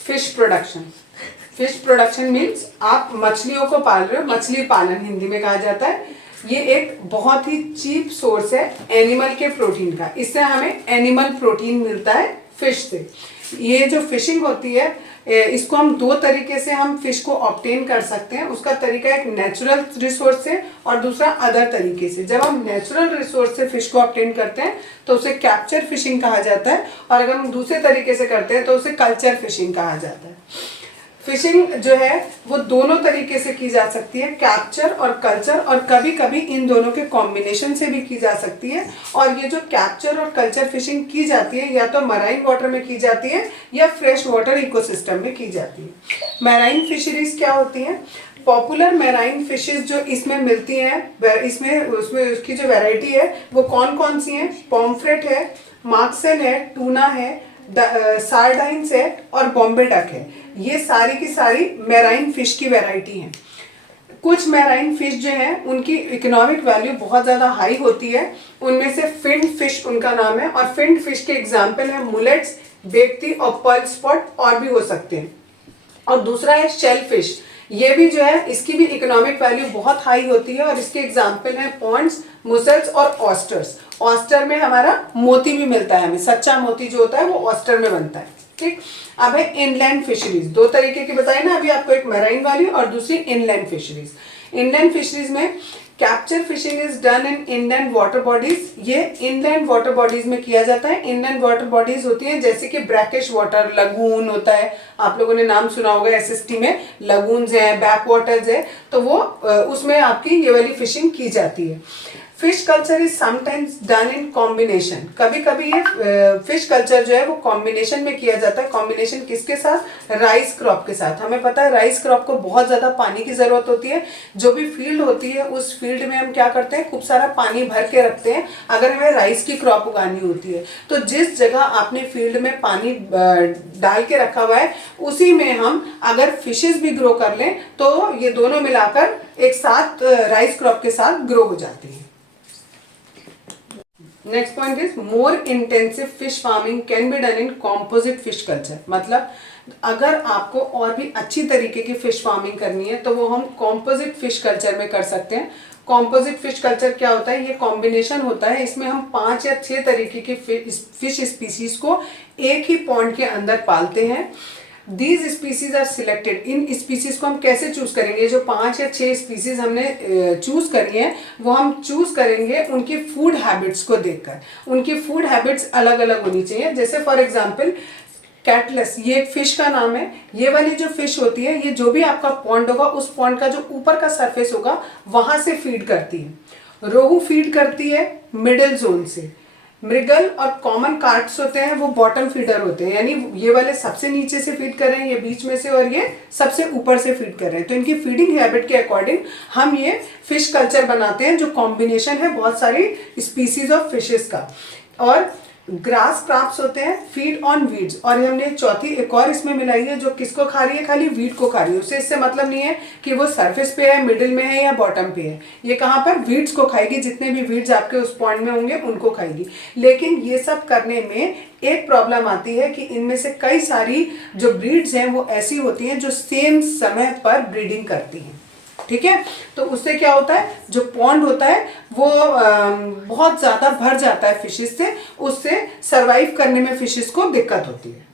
Fish production. Fish production means आप मछलियों को पाल रहे हो, मछली पालन हिंदी में कहा जाता है। ये एक बहुत ही चीप सोर्स है एनिमल के प्रोटीन का। इससे हमें एनिमल प्रोटीन मिलता है फिश से। ये जो फिशिंग होती है इसको हम दो तरीके से हम फिश को ऑब्टेन कर सकते हैं। उसका तरीका एक नेचुरल रिसोर्स से और दूसरा अदर तरीके से। जब हम नेचुरल रिसोर्स से फिश को ऑब्टेन करते हैं तो उसे कैप्चर फिशिंग कहा जाता है, और अगर हम दूसरे तरीके से करते हैं तो उसे कल्चर फिशिंग कहा जाता है। फिशिंग जो है वो दोनों तरीके से की जा सकती है, कैप्चर और कल्चर, और कभी कभी इन दोनों के कॉम्बिनेशन से भी की जा सकती है। और ये जो कैप्चर और कल्चर फिशिंग की जाती है या तो मराइन वाटर में की जाती है या फ्रेश वाटर इकोसिस्टम में की जाती है। मैराइन फिशरीज क्या होती हैं? पॉपुलर मैराइन फिशेज जो इसमें मिलती हैं, इसमें उसमें उसकी जो वैरायटी है वो कौन कौन सी हैं? पॉम्फ्रेट है, मार्क्सेल है, टूना है, सार्डाइन्स है और बॉम्बे डक है। ये सारी की सारी मैराइन फिश की वैरायटी हैं। कुछ मैराइन फिश जो हैं उनकी इकोनॉमिक वैल्यू बहुत ज़्यादा हाई होती है। उनमें से फिन्ड फिश उनका नाम है, और फिन्ड फिश के एग्जाम्पल है मुलेट्स, बेक्ती और पर्ल स्पॉट, और भी हो सकते हैं। और दूसरा है शेल फिश। ये भी जो है इसकी भी इकोनॉमिक वैल्यू बहुत हाई होती है, और इसके एग्जाम्पल हैं पॉन्ड्स, मुसल्स और ऑस्टर्स। ऑस्टर में हमारा मोती भी मिलता है, हमें सच्चा मोती जो होता है वो ऑस्टर में बनता है। ठीक, अब है इनलैंड फिशरीज। दो तरीके की बताई ना अभी आपको, एक मैराइन वाली और दूसरी इनलैंड फिशरीज। इनलैंड फिशरीज में capture fishing is done in inland water bodies. ये इनलैंड वाटर बॉडीज में किया जाता है। इनलैंड वाटर बॉडीज होती हैं जैसे कि ब्रैकिश वाटर, लगून होता है, आप लोगों ने नाम सुना होगा एसएसटी में, लगून्स हैं, बैक वाटर्स है, तो वो उसमें आपकी ये वाली फिशिंग की जाती है। Fish culture is sometimes done in combination. कभी कभी ये फिश कल्चर जो है वो कॉम्बिनेशन में किया जाता है। कॉम्बिनेशन किसके साथ? राइस क्रॉप के साथ। हमें पता है राइस क्रॉप को बहुत ज़्यादा पानी की ज़रूरत होती है। जो भी फील्ड होती है उस फील्ड में हम क्या करते हैं, खूब सारा पानी भर के रखते हैं अगर हमें राइस की क्रॉप उगानी होती है। तो जिस जगह आपने फील्ड में पानी डाल के रखा हुआ है उसी में हम अगर फिशेज भी ग्रो कर लें तो ये दोनों मिलाकर एक साथ राइस क्रॉप के साथ ग्रो हो जाती है। Next point is more intensive fish farming can be done in composite fish culture. मतलब अगर आपको और भी अच्छी तरीके की फिश फार्मिंग करनी है तो वो हम कॉम्पोजिट फिश कल्चर में कर सकते हैं। कॉम्पोजिट फिश कल्चर क्या होता है? ये कॉम्बिनेशन होता है। इसमें हम 5 या 6 तरीके की फिश स्पीसीज को एक ही पॉन्ड के अंदर पालते हैं। These species are selected। In species को हम कैसे चूज करेंगे? जो 5 या 6 स्पीसीज हमने चूज करी हैं वो हम चूज करेंगे उनकी फूड हैबिट्स को देखकर। उनकी फूड हैबिट्स अलग अलग होनी चाहिए। जैसे फॉर एग्जांपल कैटलेस, ये एक फिश का नाम है। ये वाली जो फिश होती है ये जो भी आपका पॉन्ड होगा उस पॉन्ड का जो ऊपर का सरफेस होगा वहां से फीड करती है। रोहू फीड करती है मिडिल जोन से। मृगल और कॉमन कार्प्स होते हैं वो बॉटम फीडर होते हैं, यानी ये वाले सबसे नीचे से फीड कर रहे हैं, ये बीच में से, और ये सबसे ऊपर से फीड कर रहे हैं। तो इनकी फीडिंग हैबिट के अकॉर्डिंग हम ये फिश कल्चर बनाते हैं जो कॉम्बिनेशन है बहुत सारी स्पीसीज ऑफ फिशेस का। और ग्रास क्रॉप्स होते हैं, फीड ऑन वीड्स। और हमने चौथी एक और इसमें मिलाई है जो किसको खा रही है? खाली वीड को खा रही है। उसे इससे मतलब नहीं है कि वो सरफेस पे है, मिडिल में है या बॉटम पे है। ये कहाँ पर? वीड्स को खाएगी। जितने भी वीड्स आपके उस पॉइंट में होंगे उनको खाएगी। लेकिन ये सब करने में एक प्रॉब्लम आती है कि इनमें से कई सारी जो ब्रीड्स हैं वो ऐसी होती हैं जो सेम समय पर ब्रीडिंग करती हैं। ठीक है, तो उससे क्या होता है, जो पॉन्ड होता है वो बहुत ज़्यादा भर जाता है फिशेस से, उससे सरवाइव करने में फिशेस को दिक्कत होती है।